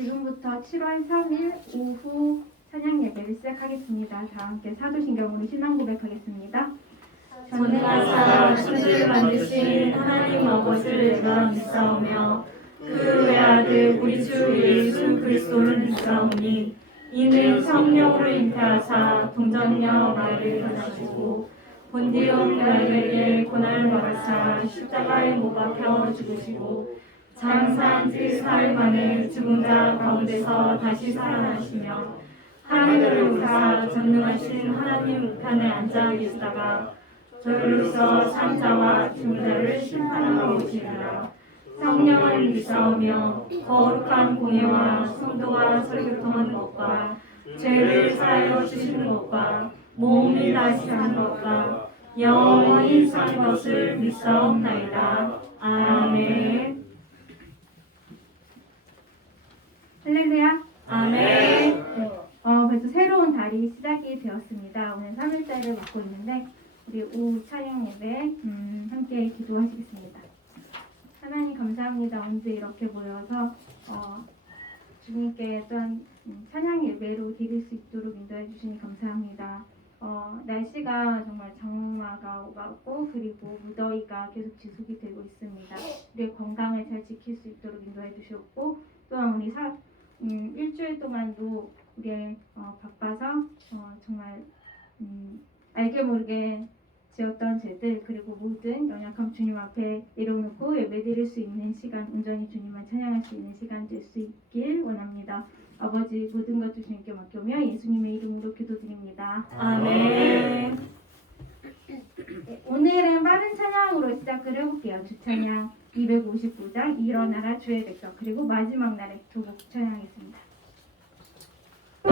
지금부터 7월 3일 오후 찬양 예배를 시작하겠습니다. 다 함께 사도신경으로 신앙 고백하겠습니다. 전능하사 천지를 만드신 하나님 아버지를 내가 믿사오며 그 외아들 우리 주 예수 그리스도를 믿사오니 이는 성령으로 잉태하사 동정녀 마리를 가지고 본디오 빌라도에게 고난을 받으사 십자가에 못 박혀 죽으시고 장사한 지 사흘 만에 죽은 자 가운데서 다시 살아나시며 하늘을 오르사 전능하신 하나님 우편에 앉아 계시다가 저희로서 산자와 죽은 자를 심판하러 오시리라. 성령을 믿사오며 거룩한 공예와 성도와 설교통하는 것과 죄를 사하여 주시는 것과 몸이 다시 사는 것과 영원히 사는 것을 믿사옵나이다. 아멘. 할렐루야. 아멘. 벌써 새로운 달이 시작이 되었습니다. 오늘 3일째를 맞고 있는데 우리 오후 찬양 예배 함께 기도하시겠습니다. 하나님 감사합니다. 언제 이렇게 모여서 주님께 또한 찬양 예배로 드릴 수 있도록 인도해 주시니 감사합니다. 날씨가 정말 장마가 오가고 그리고 무더위가 계속 지속이 되고 있습니다. 우리의 건강을 잘 지킬 수 있도록 인도해 주셨고 또한 우리 일주일 동안도 우리 바빠서 정말 알게 모르게 지었던 죄들 그리고 모든 연약함 주님 앞에 내려놓고 예배드릴 수 있는 시간, 온전히 주님만 찬양할 수 있는 시간 될 수 있길 원합니다. 아버지 모든 것 주님께 맡겨며 예수님의 이름으로 기도드립니다. 아멘. 오늘은 빠른 찬양으로 시작을 해볼게요. 주찬양 259장 일어나라 주의 백성 그리고 마지막 날에 두 곡 찬양하겠습니다. 주의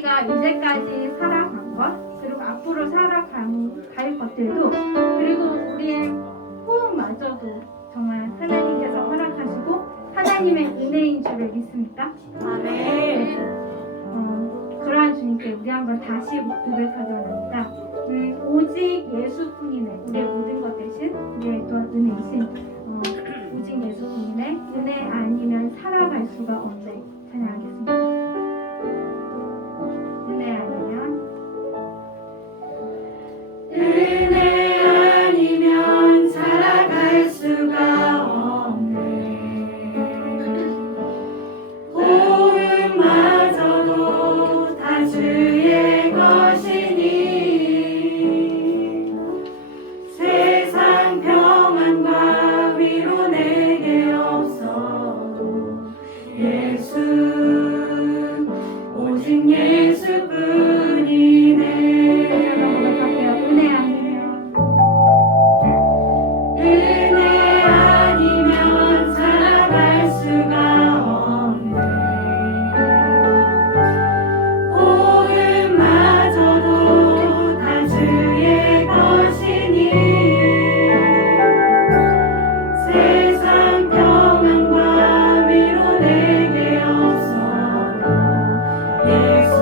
우리가 이제까지 살아간 것, 그리고 앞으로 살아갈 것들도, 그리고 우리의 호흡마저도 정말 하나님께서 허락하시고 하나님의 은혜인 줄을 믿습니까? 아멘. 그러한 주님께 우리 한번 다시 고백하기 원합니다. 오직 예수뿐이네. 우리의 모든 것 대신 우리의 또한 은혜이신 오직 예수뿐이네. 은혜 아니면 살아갈 수가 없네. 찬양하겠습니다. 은혜 아니면 은혜 아니면 살아갈 수가 없네. 호흡마저도 다 주의 것이니 세상 평안과 위로 내게 없어도 예수 오직 예수뿐이네. 은혜 아니면 은혜 아니면 살아갈 수가 없네. 호흡마저도 다 주의 것이니 세상 평안과 위로 내게 없어도 예수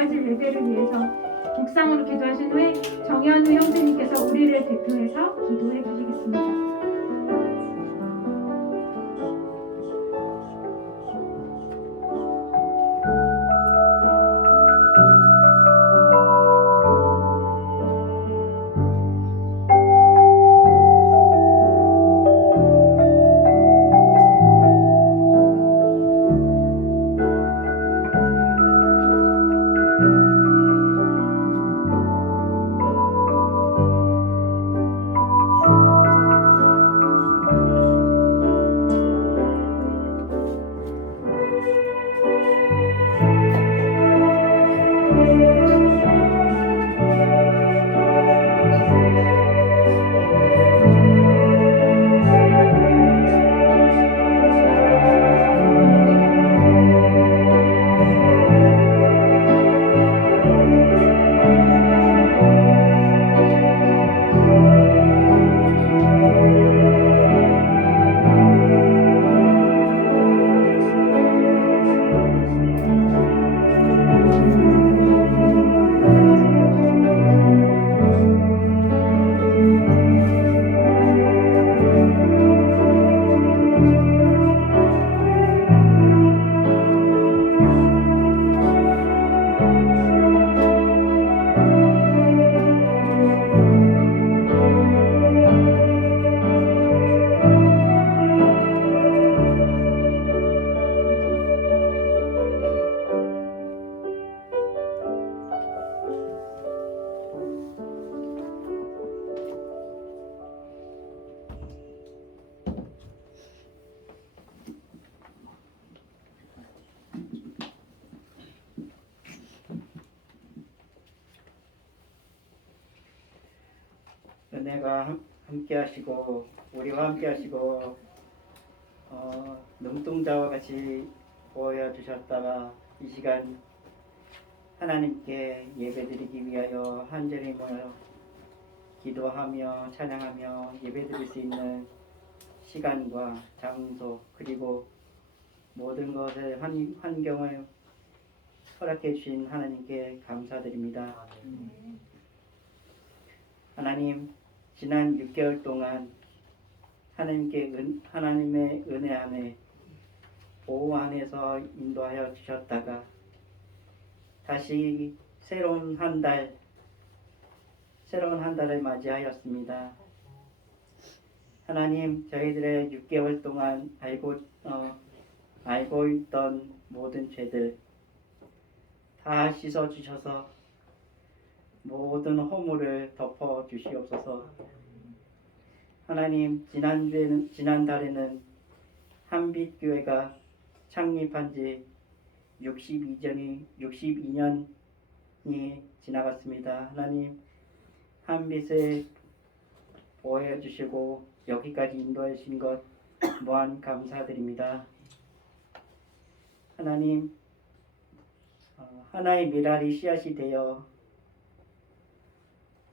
이어질 예배를 위해서 묵상으로 기도하신 후에 정현우 형제님께서 우리를 대표해서 기도해 주시겠습니다. 은혜가 함께 하시고 우리와 함께 하시고 눈동자와 같이 보여 주셨다가 이 시간 하나님께 예배드리기 위하여 한절히 모여 기도하며 찬양하며 예배드릴 수 있는 시간과 장소 그리고 모든 것의 환경을 허락해 주신 하나님께 감사드립니다. 하나님, 지난 6개월 동안 하나님의 은혜 안에 보호 안에서 인도하여 주셨다가 다시 새로운 한 달을 맞이하였습니다. 하나님, 저희들의 6개월 동안 알고 있던 모든 죄들 다 씻어 주셔서 모든 허물을 덮어 주시옵소서. 하나님, 지난달에는 한빛교회가 창립한 지 62년이 지나갔습니다. 하나님, 한빛을 보호해 주시고 여기까지 인도해 주신 것 무한 감사드립니다. 하나님, 하나의 미랄이 씨앗이 되어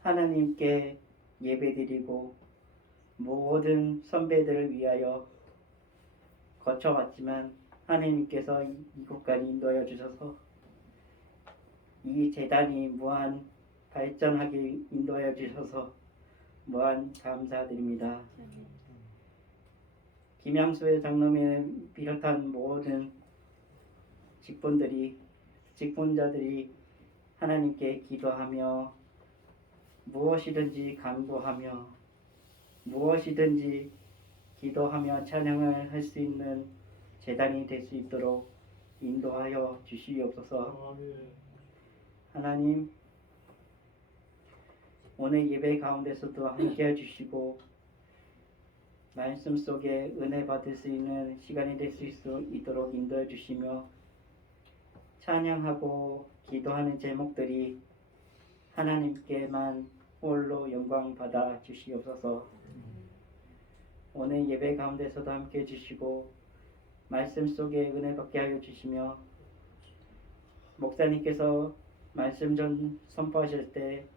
하나님께 예배드리고 모든 선배들을 위하여 거쳐왔지만 하나님께서 이곳까지 인도하여 주셔서 이 재단이 무한 발전하게 인도하여 주셔서 무한 감사드립니다. 김양수의 장로님을 비롯한 모든 직분자들이 하나님께 기도하며 무엇이든지 간구하며 무엇이든지 기도하며 찬양을 할 수 있는 제단이 될 수 있도록 인도하여 주시옵소서. 하나님, 오늘 예배 가운데서도 함께해 주시고 말씀 속에 은혜 받을 수 있는 시간이 될 수 있도록 인도해 주시며 찬양하고 기도하는 제목들이 하나님께만 홀로 영광 받아 주시옵소서. 오늘 예배 가운데서도 함께해 주시고 말씀 속에 은혜 받게 하여 주시며 목사님께서 말씀 전 선포하실 때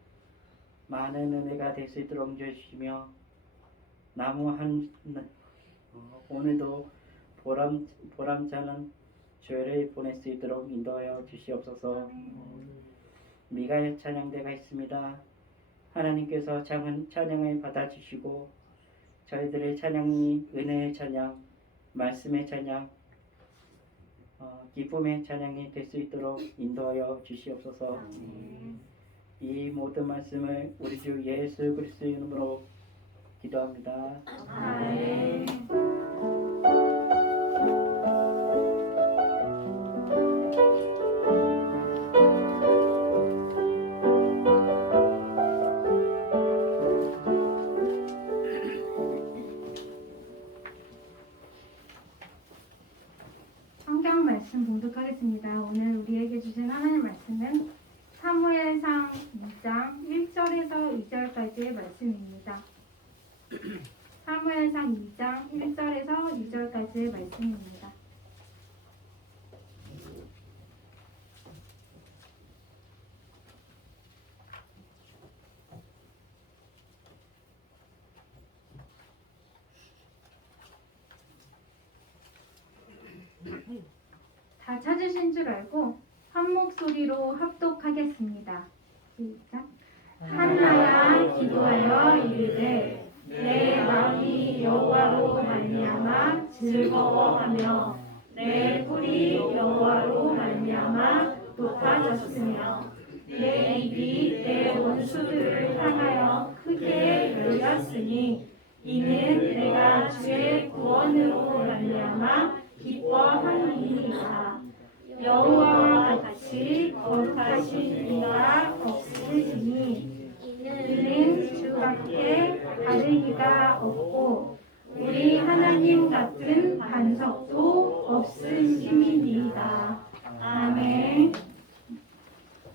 많은 은혜가 될 수 있도록 인도해 주시며 오늘도 보람차는 주일을 보낼 수 있도록 인도하여 주시옵소서. 미가엘 찬양대가 있습니다. 하나님께서 찬양을 받아주시고 저희들의 찬양이 은혜의 찬양, 말씀의 찬양, 기쁨의 찬양이 될 수 있도록 인도하여 주시옵소서. 이 모든 말씀을 우리 주 예수 그리스도의 이름으로 기도합니다. 아멘. 성경 말씀 봉독하겠습니다. 오늘 우리에게 주신 하나님 말씀은 사무엘상 2장 1절에서 2절까지의 말씀입니다. 사무엘상 2장 1절에서 2절까지의 말씀입니다. 다 찾으신 줄 알고 한 목소리로 합독하겠습니다. 시작. 한나야 기도하여 이르되 내 마음이 여호와로 말미암아 즐거워하며 내 뿔이 여호와로 말미암아 높아졌으며 내 입이 내 원수들을 향하여 크게 열렸으니 이는 내가 주의 구원으로 말미암아 기뻐함이니라. 여호와와 같이 거룩하신 이가 없으시니 이는 주밖에 다른 이가 없고 우리 하나님 같은 반석도 없으심이니이다. 아멘.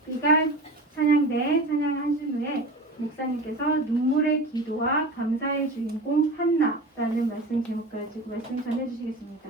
미가 찬양대 찬양하신 후에 목사님께서 눈물의 기도와 감사의 주인공 한나라는 말씀 제목 가지고 말씀 전해주시겠습니다.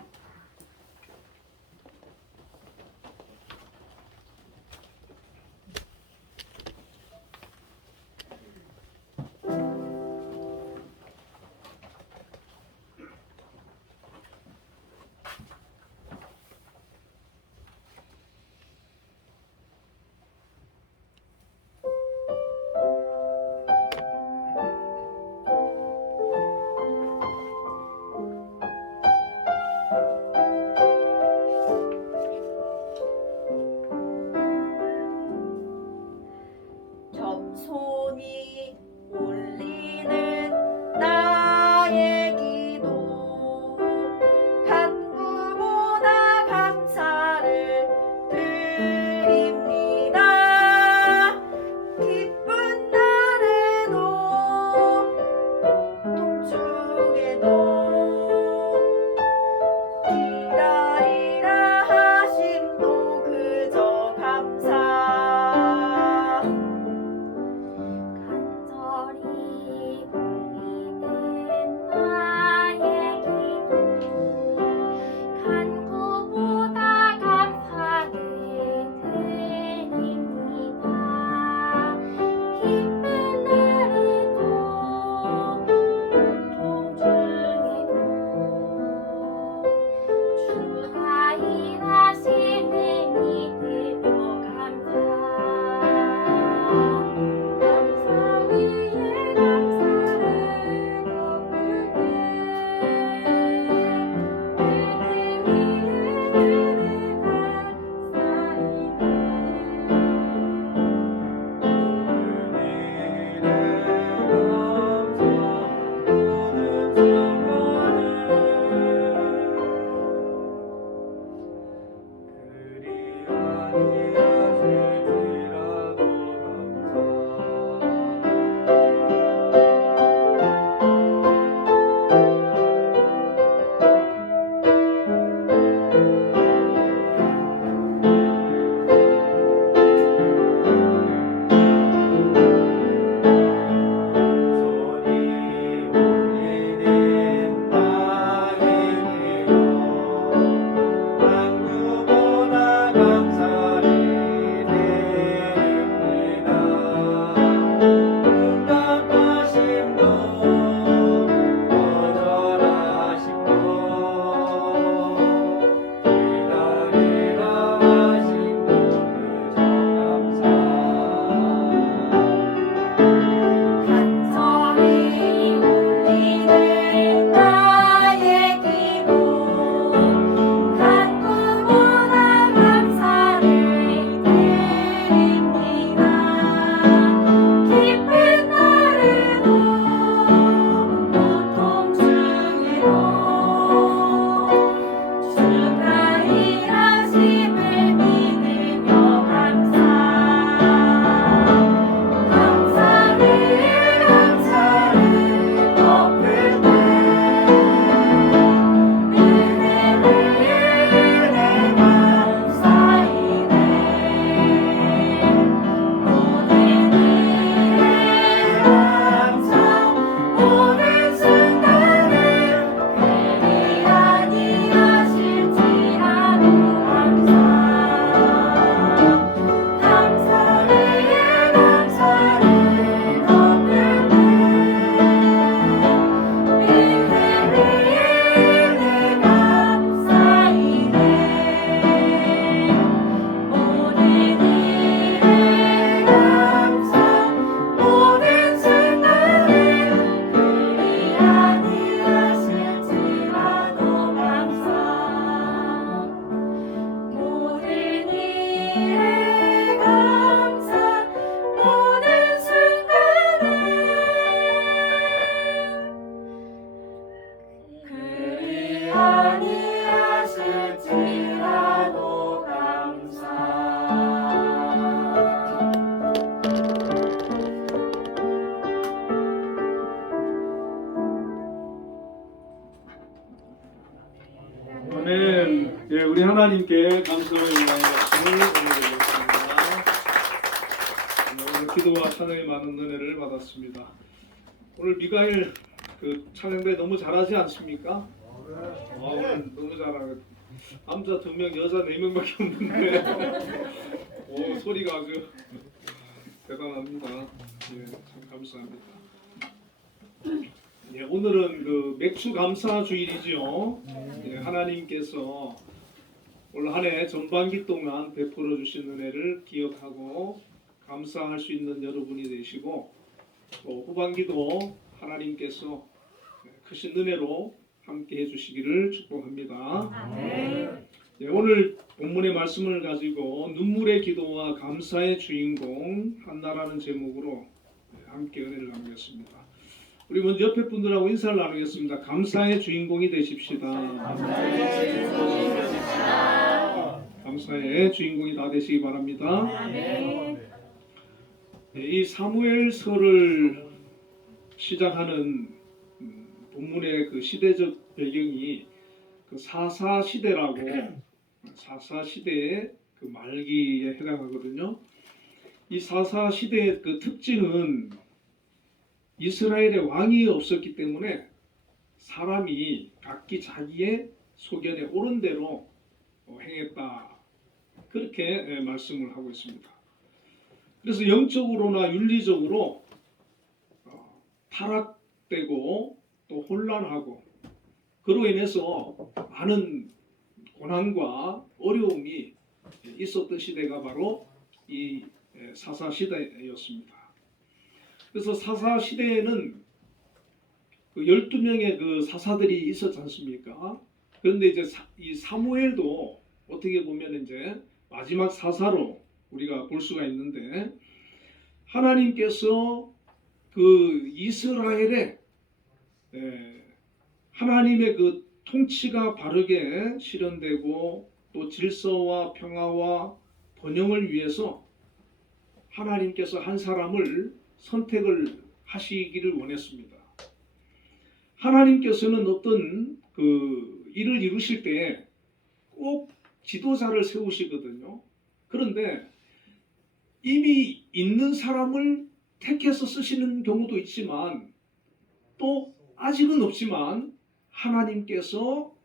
우리 하나님께 감사의 영광의 박수를 올려드리겠습니다. 오늘 기도와 찬양의 많은 은혜를 받았습니다. 오늘 미가엘 그 찬양대 너무 잘하지 않습니까? 오늘 너무 잘하고 남자 2명, 여자 4명밖에 없는데 소리가 아주 대단합니다. 예, 참 감사합니다. 예, 오늘은 그 맥주 감사 주일이지요. 예, 하나님께서 올 한 해 전반기 동안 베풀어 주신 은혜를 기억하고 감사할 수 있는 여러분이 되시고 또 후반기도 하나님께서 크신 은혜로 함께 해주시기를 축복합니다. 예, 오늘 본문의 말씀을 가지고 눈물의 기도와 감사의 주인공 한나라는 제목으로 함께 은혜를 나누겠습니다. 우리 먼저 옆에 분들하고 인사를 나누겠습니다. 감사의 주인공이 되십시다. 감사의 주인공이 다 되시기 바랍니다. 이 사무엘서를 시작하는 본문의 그 시대적 배경이 그 사사 시대라고 사사 시대의 그 말기에 해당하거든요. 이 사사 시대의 그 특징은 이스라엘에 왕이 없었기 때문에 사람이 각기 자기의 소견에 옳은 대로 행했다. 그렇게 말씀을 하고 있습니다. 그래서 영적으로나 윤리적으로 타락되고 또 혼란하고 그로 인해서 많은 고난과 어려움이 있었던 시대가 바로 이 사사 시대였습니다. 그래서 사사 시대에는 그 12명의 그 사사들이 있었지 않습니까? 그런데 이제 이 사무엘도 어떻게 보면 이제 마지막 사사로 우리가 볼 수가 있는데 하나님께서 그 이스라엘에 하나님의 그 통치가 바르게 실현되고 또 질서와 평화와 번영을 위해서 하나님께서 한 사람을 선택을 하시기를 원했습니다. 하나님께서는 어떤 그 일을 이루실 때 꼭 지도자를 세우시거든요. 그런데 이미 있는 사람을 택해서 쓰시는 경우도 있지만 또 아직은 없지만 하나님께서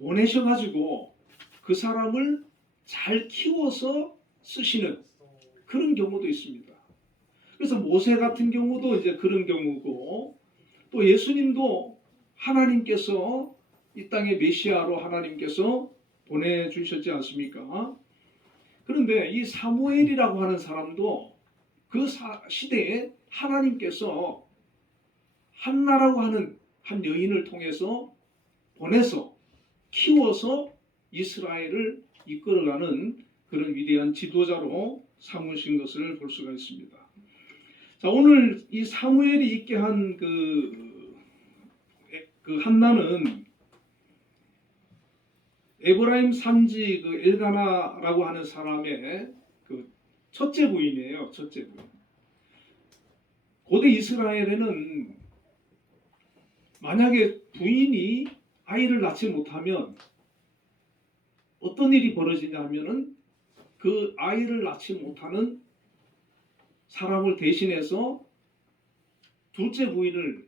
보내셔가지고 그 사람을 잘 키워서 쓰시는 그런 경우도 있습니다. 그래서 모세 같은 경우도 이제 그런 경우고 또 예수님도 하나님께서 이 땅의 메시아로 하나님께서 보내주셨지 않습니까? 그런데 이 사무엘이라고 하는 사람도 그 시대에 하나님께서 한나라고 하는 한 여인을 통해서 보내서 키워서 이스라엘을 이끌어가는 그런 위대한 지도자로 삼으신 것을 볼 수가 있습니다. 자, 오늘 이 사무엘이 있게 한 그 한나는 에브라임 산지 그 엘가나라고 하는 사람의 그 첫째 부인이에요. 첫째 부인. 고대 이스라엘에는 만약에 부인이 아이를 낳지 못하면 어떤 일이 벌어지냐면은 그 아이를 낳지 못하는 사람을 대신해서 둘째 부인을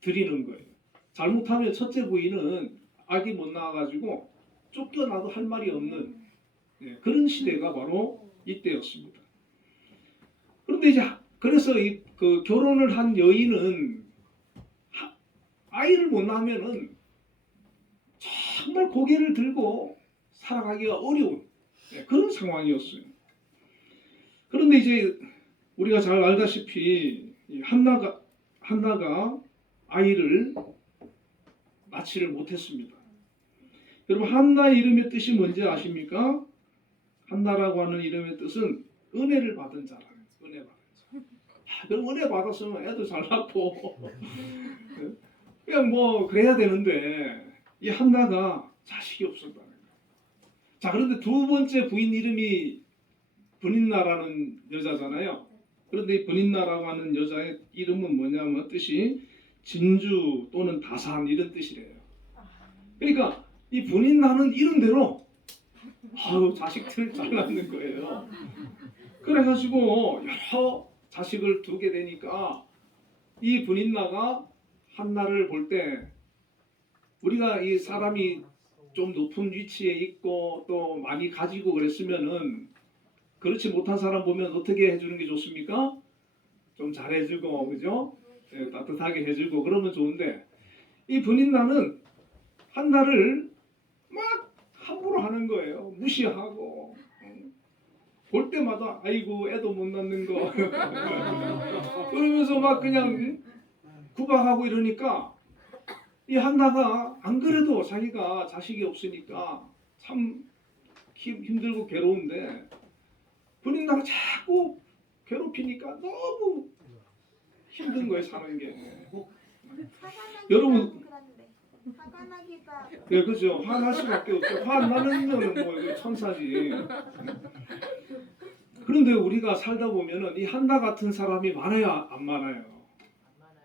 드리는 거예요. 잘못하면 첫째 부인은 아기 못 낳아가지고 쫓겨나도 할 말이 없는 그런 시대가 바로 이때였습니다. 그런데 이제 그래서 그 결혼을 한 여인은 아이를 못 낳으면은 정말 고개를 들고 살아가기가 어려운 그런 상황이었어요. 그런데 이제 우리가 잘 알다시피 한나가 아이를 낳지를 못했습니다. 여러분 한나의 이름의 뜻이 뭔지 아십니까? 한나라고 하는 이름의 뜻은 은혜를 받은 자라. 은혜 받은 자. 그럼 은혜 받았으면 애도 잘 낳고 그냥 뭐 그래야 되는데 이 한나가 자식이 없었다는 거예요. 자, 그런데 두 번째 부인 이름이 브닌나라는 여자잖아요. 그런데 이 브닌나라고 하는 여자의 이름은 뭐냐면 뜻이 진주 또는 다산 이런 뜻이래요. 그러니까 이 브닌나는 이름대로 아유 자식들을 잘 낳는 거예요. 그래가지고 여러 자식을 두게 되니까 이 분인나가 한나를 볼 때 우리가 이 사람이 좀 높은 위치에 있고 또 많이 가지고 그랬으면은 그렇지 못한 사람 보면 어떻게 해주는 게 좋습니까? 좀 잘해주고 그죠? 예, 따뜻하게 해주고 그러면 좋은데 이 분인나는 한나를 막 함부로 하는 거예요. 무시하고 볼 때마다 아이고 애도 못 낳는 거 그러면서 막 그냥 구박하고 이러니까 이 한나가 안 그래도 자기가 자식이 없으니까 참 힘들고 괴로운데 분인나가 자꾸 괴롭히니까 너무 힘든 거예요 사는 게. 여러분 화가 나기도 하고 네 그죠 화날 수밖에 없죠. 화나는 거는 뭐 이거 천사지. 그런데 우리가 살다 보면은 이 한나 같은 사람이 많아요 안 많아요?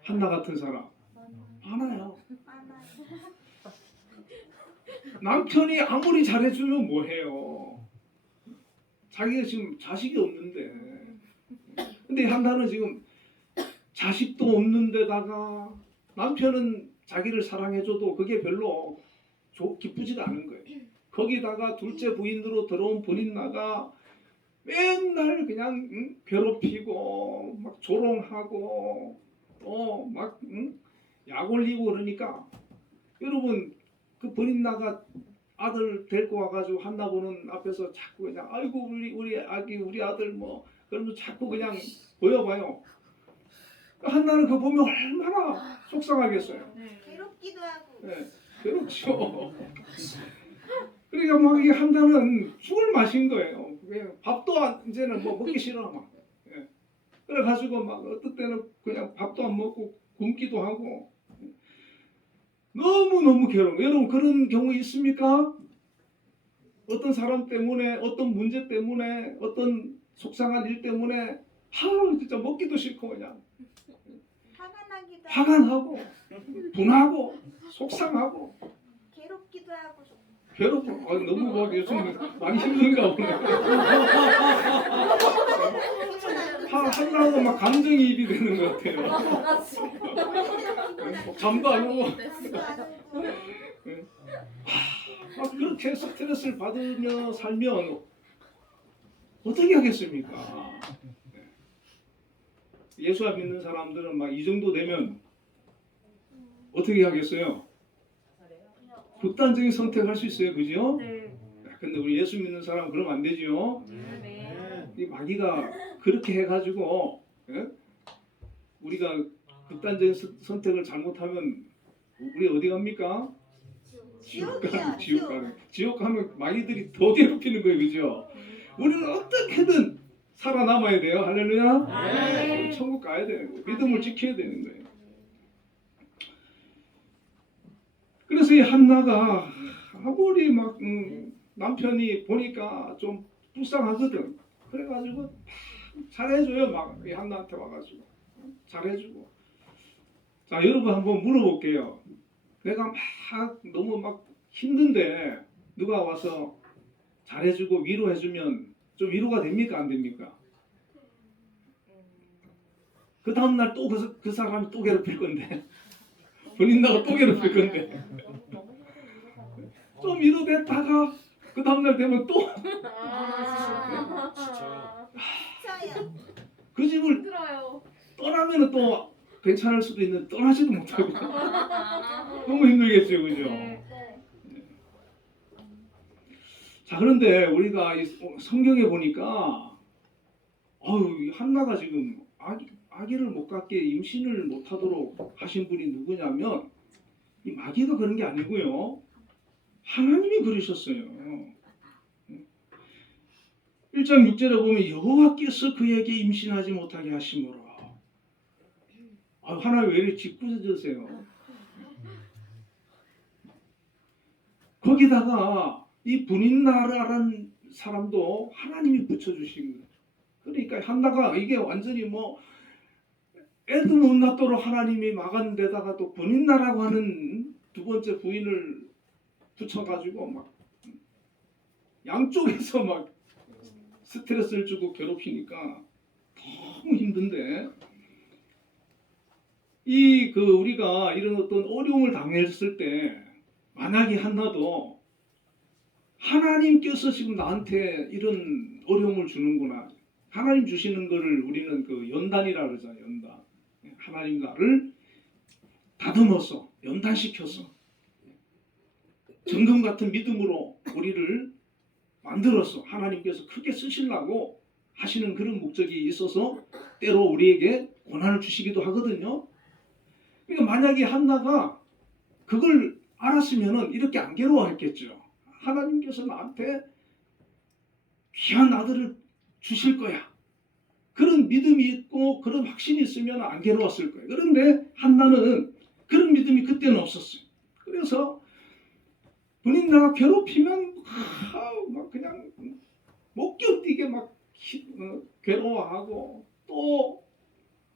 한나 같은 사람 많아요. 많아요. 남편이 아무리 잘해주면 뭐해요? 자기가 지금 자식이 없는데. 근데 한나는 지금 자식도 없는데다가 남편은 자기를 사랑해줘도 그게 별로 기쁘지가 않은 거예요. 거기다가 둘째 부인으로 들어온 분인나가 맨날 그냥 괴롭히고 막 조롱하고 또 막 약 올리고 그러니까 여러분 그 분인나가 아들 데리고 와가지고 한나 보는 앞에서 자꾸 그냥 아이고 우리 아기 우리 아들 뭐 그러면서 자꾸 그냥 보여봐요. 한나는 그거 보면 얼마나 속상하겠어요. 괴롭기도 하고 네, 괴롭죠. 그러니까 막 이 한나는 죽을 맛인 거예요. 밥도 이제는 뭐 먹기 싫어 막. 예. 그래가지고 막 어떤 때는 그냥 밥도 안 먹고 굶기도 하고 너무 괴로워. 여러분 그런 경우 있습니까? 어떤 사람 때문에 어떤 문제 때문에 어떤 속상한 일 때문에 진짜 먹기도 싫고 그냥 화가 나기도 하고 화가 나고 분하고 속상하고 괴롭기도 하고 괴롭고 너무 막 요즘 많이 힘든가 보네. 한나도 막 감정이입이 되는 것 같아요. 잠도 안 오고 막 그렇게 스트레스를 받으며 살면 어떻게 하겠습니까? 예수 안 믿는 사람들은 막 이 정도 되면 어떻게 하겠어요? 극단적인 선택할 수 있어요, 그죠? 네. 근데 우리 예수 믿는 사람 그러면 안 되지요. 네. 이 마귀가 그렇게 해가지고 예? 우리가 극단적인 선택을 잘못하면 우리 어디 갑니까? 지옥이야 지옥 가는. 지옥 가면 마귀들이 더 괴롭히는 거예요, 그죠? 우리는 어떻게든 살아남아야 돼요, 할렐루야. 네. 천국 가야 되는 거예요. 믿음을 지켜야 되는 거예요. 그래서 이 한나가 아무리 막 남편이 보니까 좀 불쌍하거든. 그래가지고 막 잘해줘요. 막 이 한나한테 와가지고 잘해주고. 자 여러분 한번 물어볼게요. 내가 막 너무 막 힘든데 누가 와서 잘해주고 위로해주면 좀 위로가 됩니까 안 됩니까? 그 다음날 또 그 사람이 또 괴롭힐 건데 본인나가 또 괴롭힐 건데 좀 위로됐다가 그 다음날 되면 또 진짜야 그 집을 힘들어요. 떠나면 또 괜찮을 수도 있는데 떠나지도 못하고 너무 힘들겠죠, 그죠? 네. 자 그런데 우리가 이 성경에 보니까 이 한나가 지금 아기를 못 갖게 임신을 못하도록 하신 분이 누구냐면 이 마귀가 그런 게 아니고요. 하나님이 그러셨어요. 1장 6절에 보면 여호와께서 그에게 임신하지 못하게 하심으로 하나님 왜 이렇게 짓궂어지세요? 거기다가 이 분인나라라는 사람도 하나님이 붙여주신 거예요. 그러니까 한나가 이게 완전히 뭐 애도 못 낳도록 하나님이 막은 데다가 또 분인나라고 하는 두 번째 부인을 붙여가지고 막 양쪽에서 막 스트레스를 주고 괴롭히니까 너무 힘든데 우리가 이런 어떤 어려움을 당했을 때 만약에 한나도 하나님께서 지금 나한테 이런 어려움을 주는구나. 하나님 주시는 거를 우리는 그 연단이라 그러잖아요. 연단. 하나님 나를 다듬어서 연단시켜서 정금 같은 믿음으로 우리를 만들어서 하나님께서 크게 쓰시려고 하시는 그런 목적이 있어서 때로 우리에게 고난을 주시기도 하거든요. 그러니까 만약에 한나가 그걸 알았으면 이렇게 안 괴로워했겠죠. 하나님께서 나한테 귀한 아들을 주실 거야. 그런 믿음이 있고 그런 확신이 있으면 안 괴로웠을 거예요. 그런데 한나는 그런 믿음이 그때는 없었어요. 그래서 본인나가 괴롭히면 막 그냥 못 견디게 막 괴로워하고 또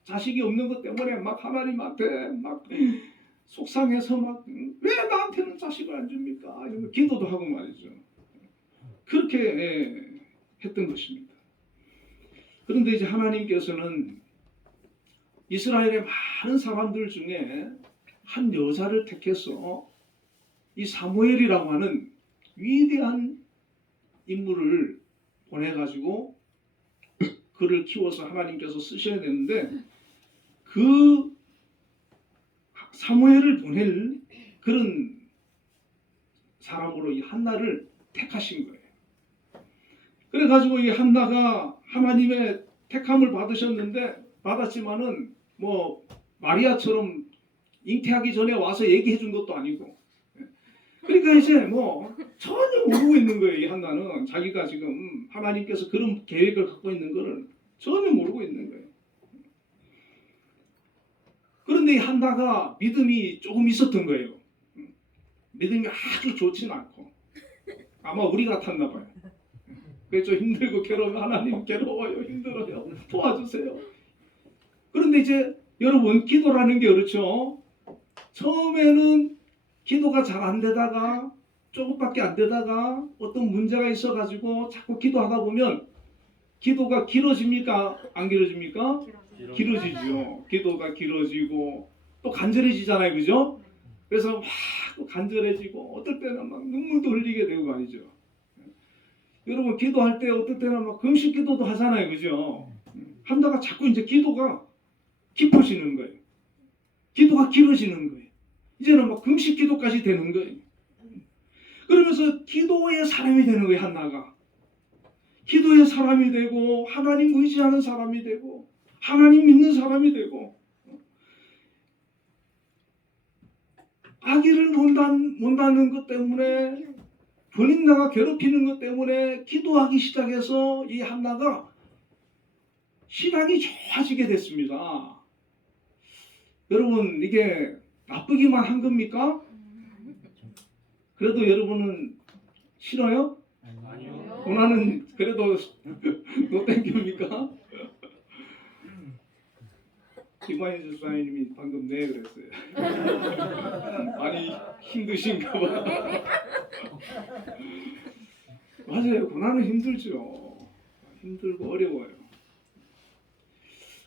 자식이 없는 것 때문에 막 하나님한테 막 속상해서 막 왜 나한테는 자식을 안 줍니까? 이런 기도도 하고 말이죠. 그렇게 했던 것입니다. 그런데 이제 하나님께서는 이스라엘의 많은 사람들 중에 한 여자를 택해서 이 사무엘이라고 하는 위대한 인물을 보내가지고 그를 키워서 하나님께서 쓰셔야 되는데 그 사무엘을 보낼 그런 사람으로 이 한나를 택하신 거예요. 그래가지고 이 한나가 하나님의 택함을 받았지만은 뭐 마리아처럼 잉태하기 전에 와서 얘기해 준 것도 아니고 그러니까 이제 뭐 전혀 모르고 있는 거예요. 이 한나는 자기가 지금 하나님께서 그런 계획을 갖고 있는 거를 전혀 모르고 있는 거예요. 그런데 이 한나가 믿음이 조금 있었던 거예요. 믿음이 아주 좋진 않고 아마 우리 같았나 봐요. 그래서 좀 힘들고 괴로워요. 하나님 괴로워요. 힘들어요. 도와주세요. 그런데 이제 여러분 기도라는 게 그렇죠. 처음에는 기도가 잘 안 되다가 조금밖에 안 되다가 어떤 문제가 있어가지고 자꾸 기도하다 보면 기도가 길어집니까? 안 길어집니까? 길어지죠. 기도가 길어지고 또 간절해지잖아요. 그죠? 그래서 막 또 간절해지고 어떨 때는 막 눈물도 흘리게 되고 말이죠. 여러분 기도할 때 어떨 때는 막 금식 기도도 하잖아요. 그죠? 한다가 자꾸 이제 기도가 깊어지는 거예요. 기도가 길어지는 거예요. 이제는 막 금식 기도까지 되는 거예요. 그러면서 기도의 사람이 되는 거예요. 한나가. 기도의 사람이 되고 하나님 의지하는 사람이 되고 하나님 믿는 사람이 되고 아기를 못 낳는 것 때문에 본인나가 괴롭히는 것 때문에 기도하기 시작해서 이 한나가 신앙이 좋아지게 됐습니다. 여러분 이게 나쁘기만 한 겁니까? 그래도 여러분은 싫어요? 아니요. 고난은 그래도 너 땡깁니까? 김환희 집사님이 방금 네 그랬어요. 많이 힘드신가 봐. 맞아요. 고난은 힘들죠. 힘들고 어려워요.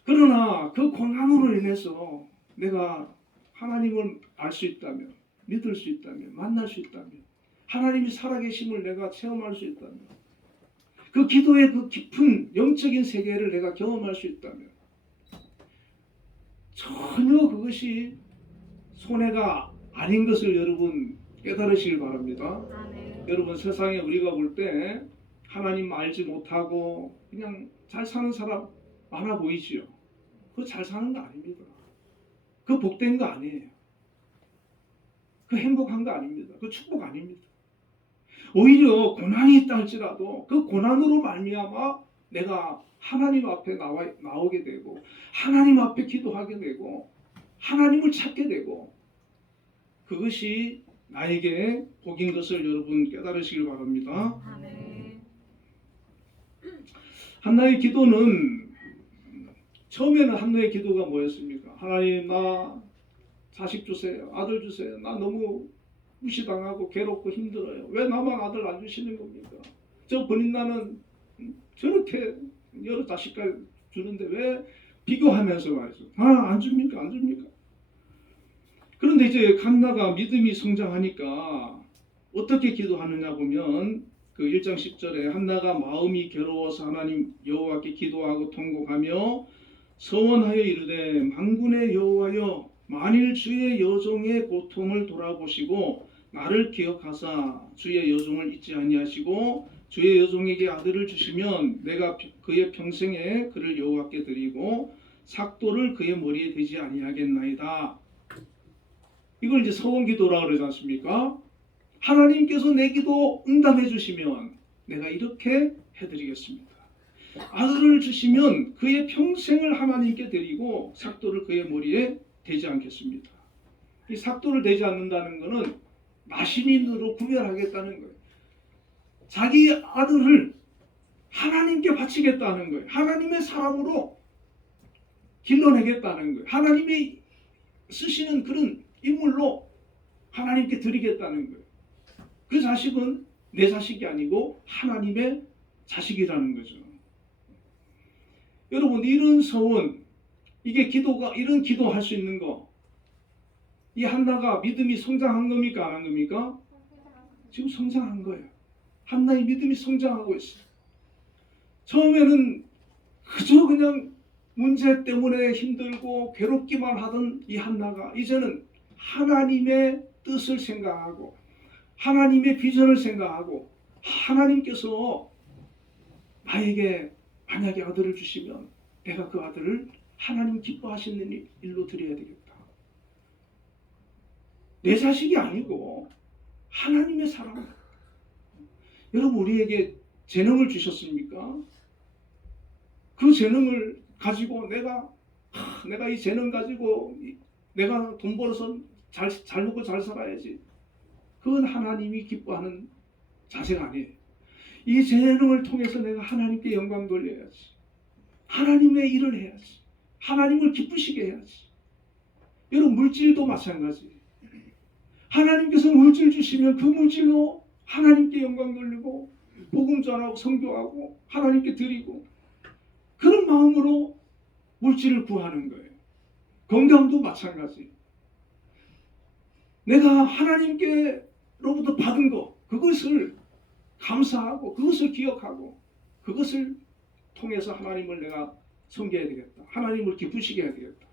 그러나 그 고난으로 인해서 내가 하나님을 알 수 있다면, 믿을 수 있다면, 만날 수 있다면, 하나님이 살아계심을 내가 체험할 수 있다면, 그 기도의 그 깊은 영적인 세계를 내가 경험할 수 있다면 전혀 그것이 손해가 아닌 것을 여러분 깨달으시길 바랍니다. 여러분 세상에 우리가 볼 때 하나님 알지 못하고 그냥 잘 사는 사람 많아 보이지요. 그거 잘 사는 거 아닙니다. 그거 복된 거 아니에요. 그 행복한 거 아닙니다. 그 축복 아닙니다. 오히려 고난이 있다 할지라도 그 고난으로 말미암아 내가 하나님 앞에 나오게 되고 하나님 앞에 기도하게 되고 하나님을 찾게 되고 그것이 나에게 복인 것을 여러분 깨달으시길 바랍니다. 한나의 기도는 처음에는 한나의 기도가 뭐였습니까? 하나님 나 자식 주세요. 아들 주세요. 나 너무 무시당하고 괴롭고 힘들어요. 왜 나만 아들 안 주시는 겁니까? 저 버린다는 저렇게 여러 자식까지 주는데 왜 비교하면서 말이죠. 안 줍니까? 안 줍니까? 그런데 이제 한나가 믿음이 성장하니까 어떻게 기도하느냐 보면 그 1장 10절에 한나가 마음이 괴로워서 하나님 여호와께 기도하고 통곡하며 서원하여 이르되 만군의 여호와여 만일 주의 여종의 고통을 돌아보시고 나를 기억하사 주의 여종을 잊지 아니하시고 주의 여종에게 아들을 주시면 내가 그의 평생에 그를 여호와께 드리고 삭도를 그의 머리에 대지 아니하겠나이다. 이걸 이제 서원기도라 그러지 않습니까? 하나님께서 내 기도 응답해 주시면 내가 이렇게 해드리겠습니다. 아들을 주시면 그의 평생을 하나님께 드리고 삭도를 그의 머리에 대지 않겠습니다. 이 삭도를 대지 않는다는 것은 나신인으로 구별하겠다는 거예요. 자기 아들을 하나님께 바치겠다는 거예요. 하나님의 사람으로 길러내겠다는 거예요. 하나님이 쓰시는 그런 인물로 하나님께 드리겠다는 거예요. 그 자식은 내 자식이 아니고 하나님의 자식이라는 거죠. 여러분, 이런 서원, 이게 기도가, 이런 기도할 수 있는 거, 이 한나가 믿음이 성장한 겁니까? 안 한 겁니까? 지금 성장한 거예요. 한나의 믿음이 성장하고 있어요. 처음에는 그저 그냥 문제 때문에 힘들고 괴롭기만 하던 이 한나가 이제는 하나님의 뜻을 생각하고 하나님의 비전을 생각하고 하나님께서 나에게 만약에 아들을 주시면 내가 그 아들을 하나님 기뻐하시는 일로 드려야 되겠다. 내 자식이 아니고 하나님의 사람. 여러분, 우리에게 재능을 주셨습니까? 그 재능을 가지고 내가 이 재능 가지고 내가 돈 벌어서 잘 먹고 잘 살아야지. 그건 하나님이 기뻐하는 자세가 아니에요. 이 재능을 통해서 내가 하나님께 영광 돌려야지. 하나님의 일을 해야지. 하나님을 기쁘시게 해야지. 여러분, 물질도 마찬가지. 하나님께서 물질 주시면 그 물질로 하나님께 영광 돌리고 복음 전하고 선교하고 하나님께 드리고 그런 마음으로 물질을 구하는 거예요. 건강도 마찬가지. 내가 하나님께로부터 받은 것, 그것을 감사하고 그것을 기억하고 그것을 통해서 하나님을 내가 섬겨야 되겠다. 하나님을 기쁘시게 해야 되겠다.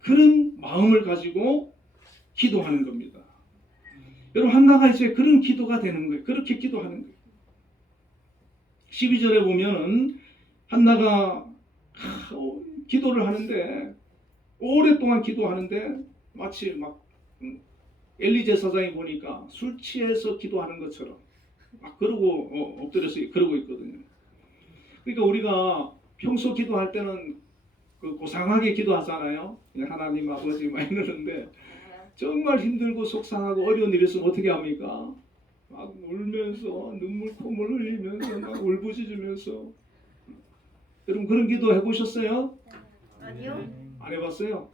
그런 마음을 가지고 기도하는 겁니다. 여러분, 한나가 이제 그런 기도가 되는 거예요. 그렇게 기도하는 거예요. 12절에 보면은 한나가 기도를 하는데 오랫동안 기도하는데 마치 막 엘리 제사장이 보니까 술 취해서 기도하는 것처럼 막 그러고 엎드려서 그러고 있거든요. 그러니까 우리가 평소 기도할 때는 그 고상하게 기도하잖아요. 하나님 아버지 막 이러는데 정말 힘들고 속상하고 어려운 일이 있으면 어떻게 합니까? 막 울면서 눈물 콧물 흘리면서 막 울부짖으면서. 여러분, 그런 기도 해보셨어요? 아니요. 안 해봤어요?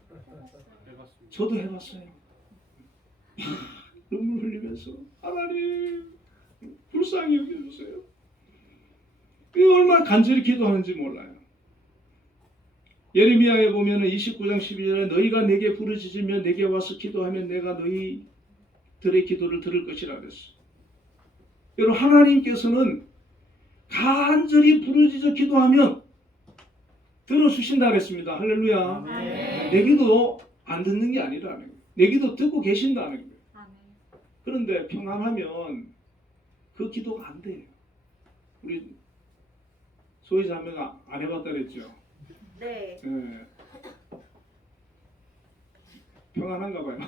저도 해봤어요. 눈물 흘리면서 하나님 불쌍히 여겨주세요. 그 얼마나 간절히 기도하는지 몰라요. 예레미야에 보면 29장 12절에 너희가 내게 부르짖으면 내게 와서 기도하면 내가 너희들의 기도를 들을 것이라 그랬어. 여러분, 하나님께서는 간절히 부르짖어 기도하면 들어주신다 그랬습니다. 할렐루야. 내 기도 안 듣는 게 아니라는 거예요. 내 기도 듣고 계신다는 거예요. 그런데 평안하면 그 기도가 안 돼요. 우리 소희 자매가 안 해봤다 그랬죠? 네. 네. 평안한가 봐요.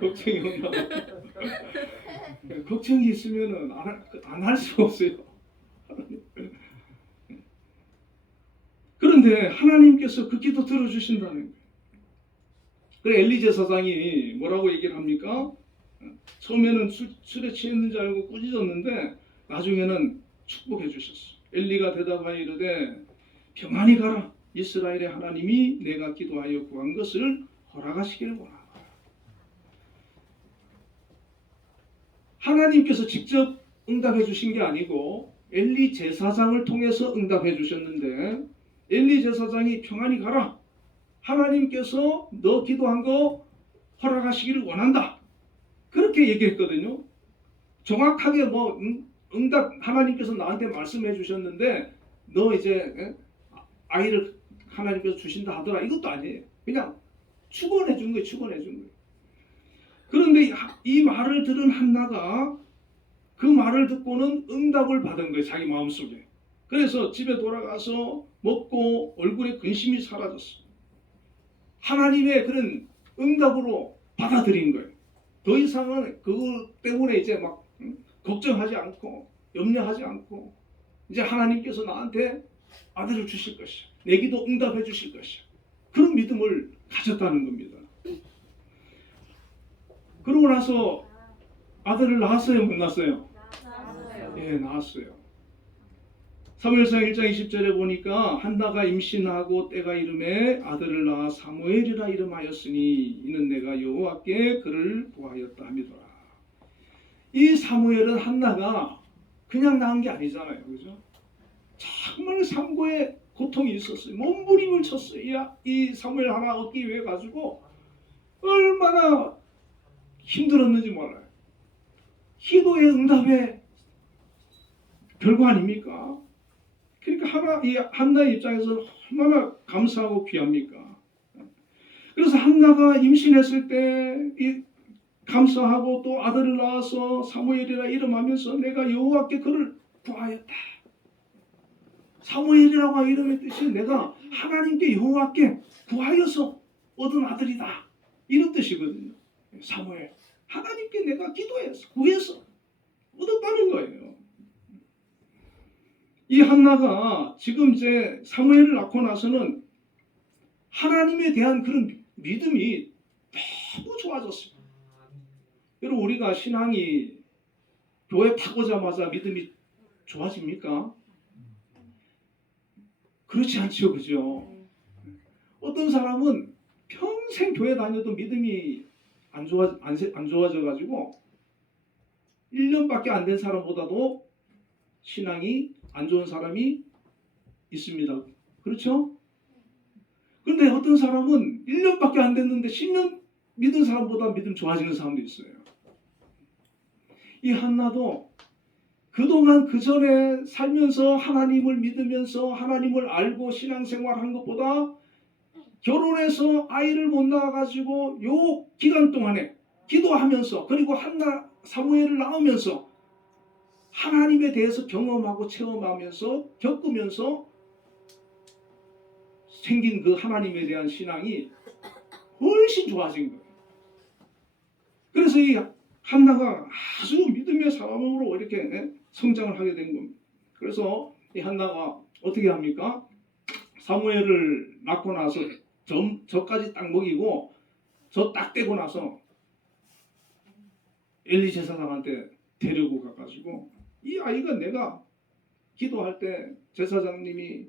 걱정이 없나 봐요. 걱정이 있으면 안 할 수가 없어요. 그런데 하나님께서 그 기도 들어주신다는 거예요. 그래, 엘리 제사장이 뭐라고 얘기를 합니까? 처음에는 술에 취했는지 알고 꾸짖었는데 나중에는 축복해 주셨어. 엘리가 대답하여 이르되 평안히 가라. 이스라엘의 하나님이 내가 기도하여 구한 것을 허락하시기를 원하노라. 하나님께서 직접 응답해 주신 게 아니고 엘리 제사장을 통해서 응답해 주셨는데 엘리 제사장이 평안히 가라. 하나님께서 너 기도한 거 허락하시기를 원한다. 그렇게 얘기했거든요. 정확하게 뭐 응답 하나님께서 나한테 말씀해 주셨는데 너 이제 아이를 하나님께서 주신다 하더라. 이것도 아니에요. 그냥 축원해 준 거예요. 축원해 준 거예요. 그런데 이 말을 들은 한나가 그 말을 듣고는 응답을 받은 거예요. 자기 마음속에. 그래서 집에 돌아가서 먹고 얼굴에 근심이 사라졌어요. 하나님의 그런 응답으로 받아들인 거예요. 더 이상은 그것 때문에 이제 막 걱정하지 않고 염려하지 않고 이제 하나님께서 나한테 아들을 주실 것이야. 내 기도 응답해 주실 것이야. 그런 믿음을 가졌다는 겁니다. 그러고 나서 아들을 낳았어요? 못 낳았어요? 예, 낳았어요. 사무엘상 1장 20절에 보니까 한나가 임신하고 때가 이름에 아들을 낳아 사무엘이라 이름하였으니 이는 내가 여호와께 그를 구하였다 함이더라. 이 사무엘은 한나가 그냥 낳은 게 아니잖아요. 그죠? 정말 산고에 고통이 있었어요. 몸부림을 쳤어요. 이 사무엘 하나 얻기 위해 가지고 얼마나 힘들었는지 몰라요. 기도의 응답의 결과 아닙니까? 그러니까 이 한나의 입장에서 얼마나 감사하고 귀합니까? 그래서 한나가 임신했을 때 감사하고 또 아들을 낳아서 사무엘이라 이름하면서 내가 여호와께 그를 구하였다. 사무엘이라고 이름의 뜻이 내가 하나님께 여호와께 구하여서 얻은 아들이다. 이런 뜻이거든요. 사무엘. 하나님께 내가 기도해서 구해서 얻었다는 거예요. 이 한나가 지금 이제 사무엘을 낳고 나서는 하나님에 대한 그런 믿음이 너무 좋아졌어요. 여러분 우리가 신앙이 교회 탁 오자마자 믿음이 좋아집니까? 그렇지 않죠. 그죠? 어떤 사람은 평생 교회 다녀도 믿음이 안 좋아져가지고 1년밖에 안 된 사람보다도 신앙이 안 좋은 사람이 있습니다. 그렇죠? 그런데 어떤 사람은 1년밖에 안 됐는데 10년 믿은 사람보다 믿음 좋아지는 사람도 있어요. 이 한나도 그동안 그 전에 살면서 하나님을 믿으면서 하나님을 알고 신앙생활한 것보다 결혼해서 아이를 못 낳아가지고 요 기간 동안에 기도하면서 그리고 한나 사무엘을 낳으면서 하나님에 대해서 경험하고 체험하면서 겪으면서 생긴 그 하나님에 대한 신앙이 훨씬 좋아진 거예요. 그래서 이 한나가 아주 믿음의 사람으로 이렇게 성장을 하게 된 겁니다. 그래서 이 한나가 어떻게 합니까? 사무엘을 낳고 나서 저까지 딱 먹이고 저 딱 떼고 나서 엘리 제사장한테 데리고 가가지고 이 아이가 내가 기도할 때 제사장님이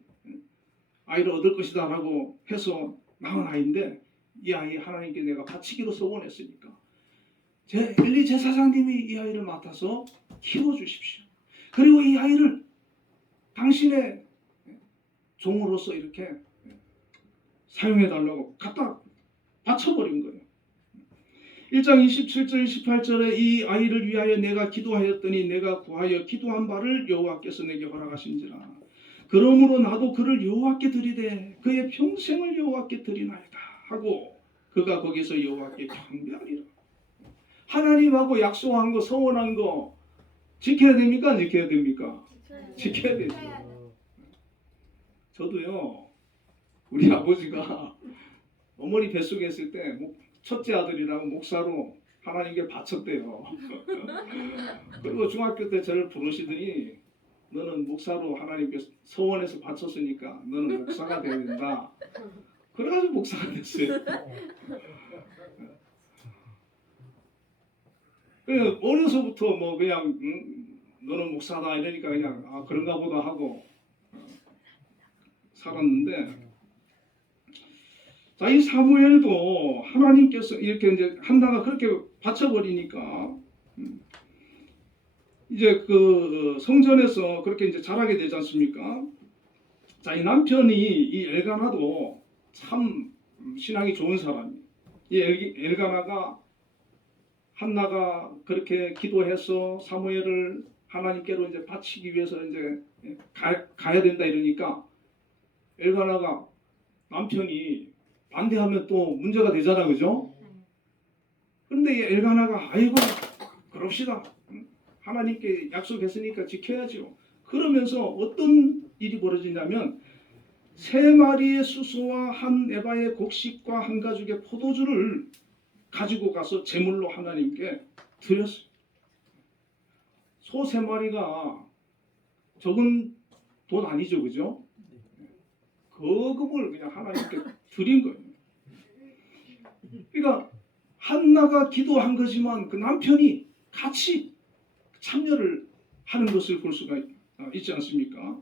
아이를 얻을 것이다 라고 해서 낳은 아이인데 이 아이 하나님께 내가 바치기로 서원했으니까 제 엘리 제사장님이 이 아이를 맡아서 키워주십시오. 그리고 이 아이를 당신의 종으로서 이렇게 사용해달라고 갖다 바쳐버린 거예요. 1장 27절 28절에 이 아이를 위하여 내가 기도하였더니 내가 구하여 기도한 바를 여호와께서 내게 허락하신지라. 그러므로 나도 그를 여호와께 드리되 그의 평생을 여호와께 드리나이다 하고 그가 거기서 여호와께 경배하리라. 하나님하고 약속한 거 서원한 거 지켜야 됩니까? 안 지켜야 됩니까? 지켜야 되죠. 저도요 우리 아버지가 어머니 뱃속에 있을 때 첫째 아들이라고 목사로 하나님께 바쳤대요. 그리고 중학교 때 저를 부르시더니 너는 목사로 하나님께 서원해서 바쳤으니까 너는 목사가 되어야 된다. 그래가지고 목사가 됐어요. 그냥 어려서부터 뭐 그냥 너는 목사다 이러니까 그냥 그런가 보다 하고 살았는데 자, 이 사무엘도 하나님께서 이렇게 이제 한나가 그렇게 바쳐버리니까 이제 그 성전에서 그렇게 이제 자라게 되지 않습니까? 자, 이 남편이 이 엘가나도 참 신앙이 좋은 사람이에요. 이 엘가나가 한나가 그렇게 기도해서 사무엘을 하나님께로 이제 바치기 위해서 이제 가야 된다 이러니까 엘가나가 남편이 반대하면 또 문제가 되잖아, 그죠? 그런데 이 엘가나가 아이고 그럽시다. 하나님께 약속했으니까 지켜야죠. 그러면서 어떤 일이 벌어지냐면 3마리의 수소와 한 에바의 곡식과 한 가죽의 포도주를 가지고 가서 제물로 하나님께 드렸어요. 소 3마리가 적은 돈 아니죠, 그죠? 거금을 그냥 하나님께 드린 거예요. 그러니까 한나가 기도한 거지만 그 남편이 같이 참여를 하는 것을 볼 수가 있지 않습니까?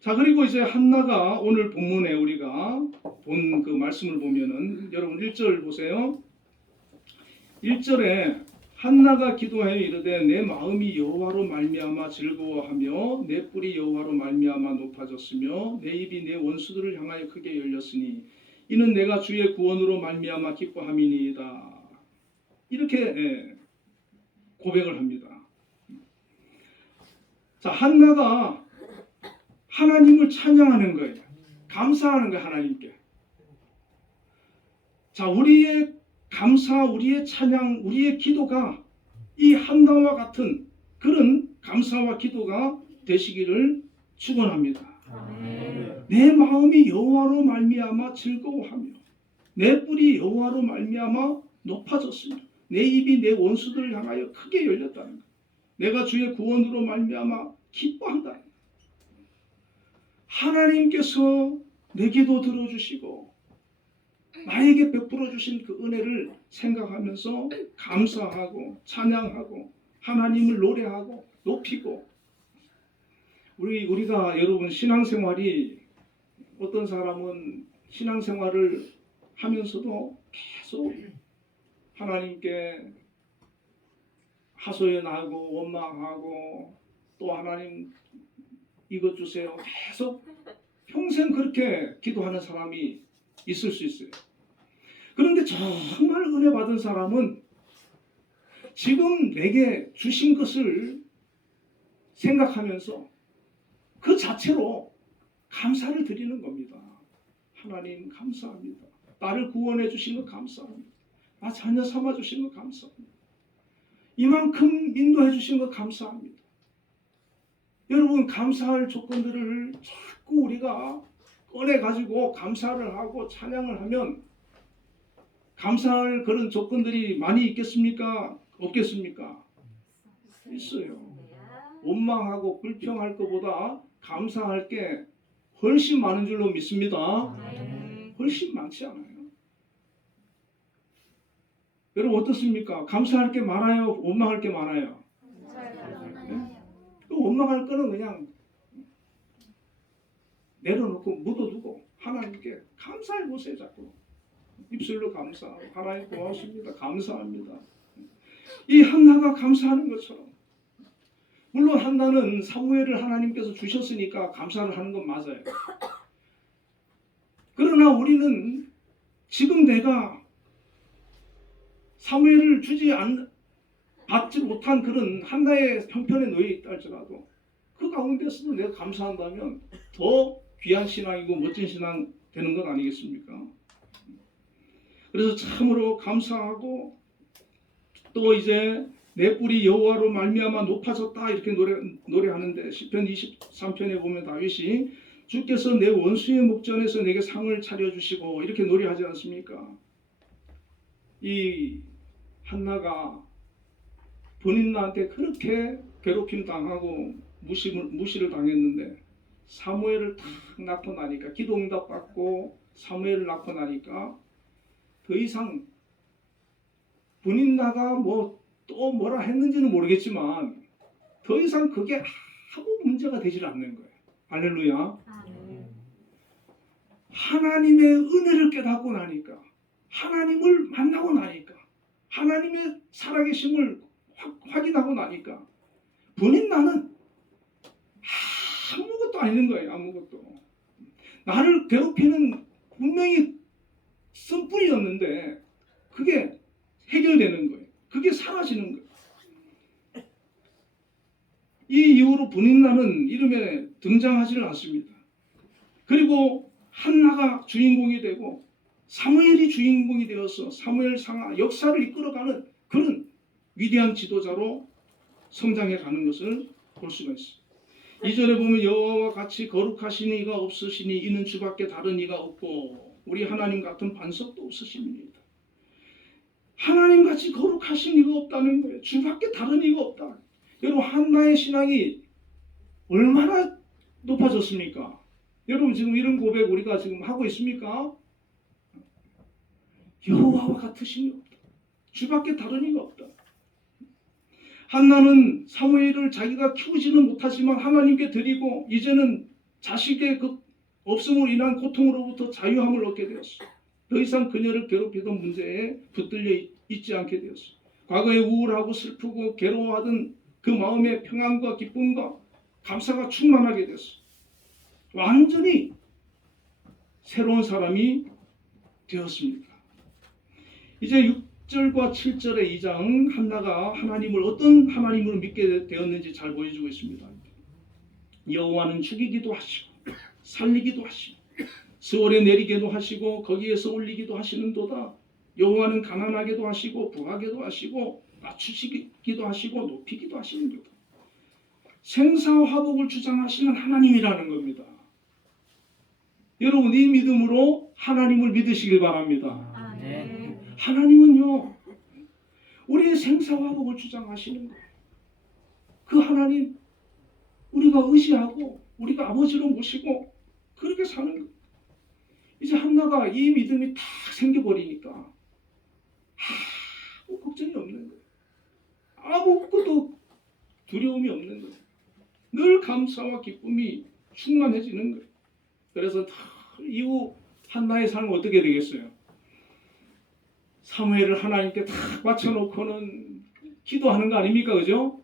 자, 그리고 이제 한나가 오늘 본문에 우리가 본 그 말씀을 보면은 여러분 1절 보세요. 1절에 한나가 기도하여 이르되 내 마음이 여호와로 말미암아 즐거워하며 내 뿔이 여호와로 말미암아 높아졌으며 내 입이 내 원수들을 향하여 크게 열렸으니 이는 내가 주의 구원으로 말미암아 기뻐함이니이다. 이렇게 고백을 합니다. 자, 한나가 하나님을 찬양하는 거예요. 감사하는 거예요, 하나님께. 자, 우리의 감사, 우리의 찬양, 우리의 기도가 이 한나와 같은 그런 감사와 기도가 되시기를 축원합니다. 내 마음이 여호와로 말미암아 즐거워하며 내 뿔이 여호와로 말미암아 높아졌으며 내 입이 내 원수들을 향하여 크게 열렸다는 것. 내가 주의 구원으로 말미암아 기뻐한다. 하나님께서 내 기도 들어주시고 나에게 베풀어 주신 그 은혜를 생각하면서 감사하고 찬양하고 하나님을 노래하고 높이고 우리가 여러분 신앙생활이 어떤 사람은 신앙생활을 하면서도 계속 하나님께 하소연하고 원망하고 또 하나님 이것 주세요. 계속 평생 그렇게 기도하는 사람이 있을 수 있어요. 그런데 정말 은혜 받은 사람은 지금 내게 주신 것을 생각하면서 그 자체로 감사를 드리는 겁니다. 하나님 감사합니다. 나를 구원해 주신 것 감사합니다. 나 자녀 삼아 주신 것 감사합니다. 이만큼 인도해 주신 것 감사합니다. 여러분 감사할 조건들을 자꾸 우리가 꺼내가지고 감사를 하고 찬양을 하면 감사할 그런 조건들이 많이 있겠습니까? 없겠습니까? 있어요. 원망하고 불평할 것보다 감사할 게 훨씬 많은 줄로 믿습니다. 훨씬 많지 않아요. 여러분 어떻습니까? 감사할 게 많아요? 원망할 게 많아요? 네? 그 원망할 거는 그냥 내려놓고 묻어두고 하나님께 감사해 보세요. 자꾸 입술로 감사하고 하나님 고맙습니다. 감사합니다. 이 한나가 감사하는 것처럼 물론 한나는 사무엘을 하나님께서 주셨으니까 감사를 하는 건 맞아요. 그러나 우리는 지금 내가 사무엘을 받지 못한 그런 한나의 형편에 놓여 있다 할지라도 그 가운데서도 내가 감사한다면 더 귀한 신앙이고 멋진 신앙 되는 것 아니겠습니까? 그래서 참으로 감사하고 또 이제 내 뿔이 여호와로 말미암아 높아졌다 이렇게 노래하는데 시편 23편에 보면 다윗이 주께서 내 원수의 목전에서 내게 상을 차려주시고 이렇게 노래하지 않습니까? 이 한나가 본인한테 그렇게 괴롭힘 당하고 무시를 당했는데 사무엘을 탁 낳고 나니까 기도응답 받고 사무엘을 낳고 나니까 더 이상 본인나가 또 뭐라 했는지는 모르겠지만 더 이상 그게 아무 문제가 되질 않는 거예요. 할렐루야. 하나님의 은혜를 깨닫고 나니까 하나님을 만나고 나니까 하나님의 살아계심을 확인하고 나니까 본인 나는 아무것도 아닌 거예요. 아무것도. 나를 괴롭히는 분명히 쓴뿌리였는데 그게 해결되는 거예요. 그게 사라지는 거예요. 이 이후로 분인나는 이름에 등장하지는 않습니다. 그리고 한나가 주인공이 되고 사무엘이 주인공이 되어서 사무엘 상하 역사를 이끌어가는 그런 위대한 지도자로 성장해 가는 것을 볼 수가 있습니다. 이전에 보면 여호와와 같이 거룩하신 이가 없으시니 이는 주밖에 다른 이가 없고 우리 하나님 같은 반석도 없으십니다. 하나님 같이 거룩하신 이가 없다는 거예요. 주밖에 다른 이가 없다. 여러분 한나의 신앙이 얼마나 높아졌습니까? 여러분 지금 이런 고백 우리가 지금 하고 있습니까? 여호와와 같으신 이 없다. 주밖에 다른 이가 없다. 한나는 사무엘을 자기가 키우지는 못하지만 하나님께 드리고 이제는 자식의 그 없음으로 인한 고통으로부터 자유함을 얻게 되었어. 더 이상 그녀를 괴롭히던 문제에 붙들려 있지 않게 되었어. 과거에 우울하고 슬프고 괴로워하던 그 마음의 평안과 기쁨과 감사가 충만하게 됐어. 완전히 새로운 사람이 되었습니다. 이제 6절과 7절의 2장 한나가 하나님을 어떤 하나님으로 믿게 되었는지 잘 보여주고 있습니다. 여호와는 죽이기도 하시고 살리기도 하시고 스월에 내리게도 하시고 거기에서 올리기도 하시는도다. 여호와는 가난하게도 하시고 부하게도 하시고 낮추시기도 하시고 높이기도 하시는도다. 생사화복을 주장하시는 하나님이라는 겁니다. 여러분 이 믿음으로 하나님을 믿으시길 바랍니다. 아멘. 하나님은요 우리의 생사화복을 주장하시는 거예요. 그 하나님 우리가 의지하고 우리가 아버지로 모시고 그렇게 사는 거예요. 이제 한나가 이 믿음이 탁 생겨버리니까 아무 걱정이 없는 거예요. 아무것도 두려움이 없는 거예요. 늘 감사와 기쁨이 충만해지는 거예요. 그래서 이후 한나의 삶은 어떻게 되겠어요? 사무엘을 하나님께 딱 맞춰놓고는 기도하는 거 아닙니까? 그죠?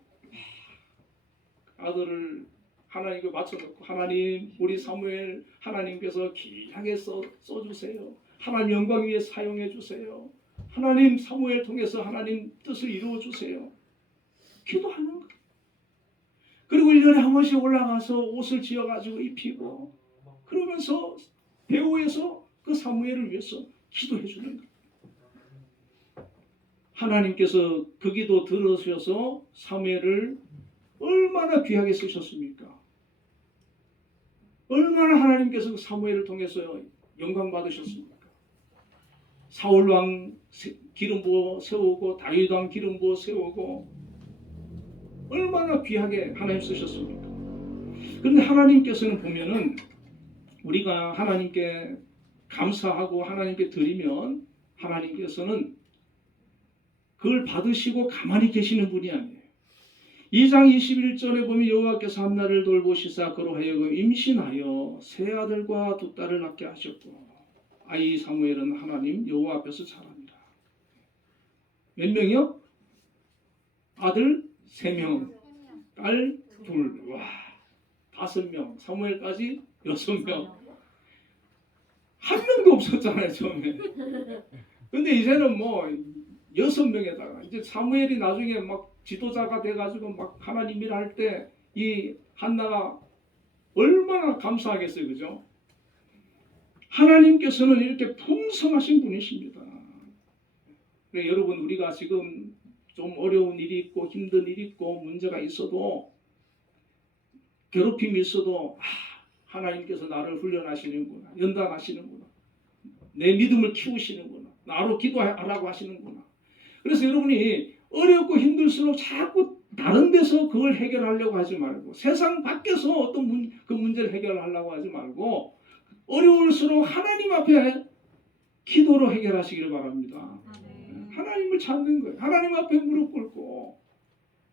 아들을 하나님께 맞춰놓고 하나님 우리 사무엘 하나님께서 귀하게 써주세요. 하나님 영광 위에 사용해 주세요. 하나님 사무엘 통해서 하나님 뜻을 이루어 주세요. 기도하는 거예요. 그리고 1년에 한 번씩 올라가서 옷을 지어가지고 입히고 그러면서 배후에서 그 사무엘을 위해서 기도해 주는 거예요. 하나님께서 그 기도 들으셔서 사무엘을 얼마나 귀하게 쓰셨습니까? 얼마나 하나님께서 사무엘을 통해서 영광 받으셨습니까? 사울 왕 기름 부어 세우고 다윗 왕 기름 부어 세우고 얼마나 귀하게 하나님 쓰셨습니까? 그런데 하나님께서는 보면은 우리가 하나님께 감사하고 하나님께 드리면 하나님께서는 그걸 받으시고 가만히 계시는 분이 아니에요. 2장 21절에 보면 여호와께서 한나를 돌보시사 그로 하여금 임신하여 세 아들과 두 딸을 낳게 하셨고 아이 사무엘은 하나님 여호와 앞에서 자랍니다. 몇 명이요? 아들 3명, 딸 2. 와, 5명. 사무엘까지 6명. 한 명도 없었잖아요 처음에. 근데 이제는 뭐 6명에다가 이제 사무엘이 나중에 막 지도자가 돼가지고 막 하나님 일 할 때 이 한나가 얼마나 감사하겠어요, 그죠? 하나님께서는 이렇게 풍성하신 분이십니다. 그래 여러분 우리가 지금 좀 어려운 일이 있고 힘든 일이 있고 문제가 있어도 괴롭힘이 있어도 하나님께서 나를 훈련하시는구나, 연단하시는구나, 내 믿음을 키우시는구나, 나로 기도하라고 하시는구나. 그래서 여러분이 어렵고 힘들수록 자꾸 다른 데서 그걸 해결하려고 하지 말고 세상 밖에서 어떤 그 문제를 해결하려고 하지 말고 어려울수록 하나님 앞에 기도로 해결하시기를 바랍니다. 하나님을 찾는 거예요. 하나님 앞에 무릎 꿇고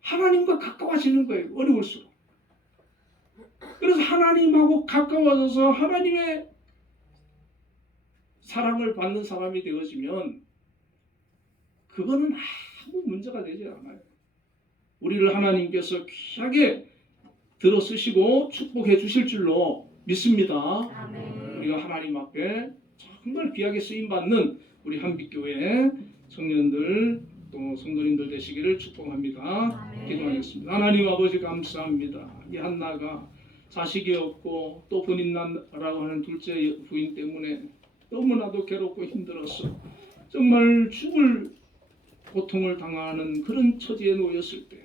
하나님과 가까워지는 거예요. 어려울수록. 그래서 하나님하고 가까워져서 하나님의 사랑을 받는 사람이 되어지면 그거는 아무 문제가 되지 않아요. 우리를 하나님께서 귀하게 들어 쓰시고 축복해 주실 줄로 믿습니다. 아멘. 우리가 하나님 앞에 정말 귀하게 쓰임 받는 우리 한빛교회 청년들 또 성도님들 되시기를 축복합니다. 아멘. 기도하겠습니다. 하나님 아버지 감사합니다. 이 한나가 자식이 없고 또 본인나라고 하는 둘째 부인 때문에 너무나도 괴롭고 힘들었어. 정말 죽을 고통을 당하는 그런 처지에 놓였을 때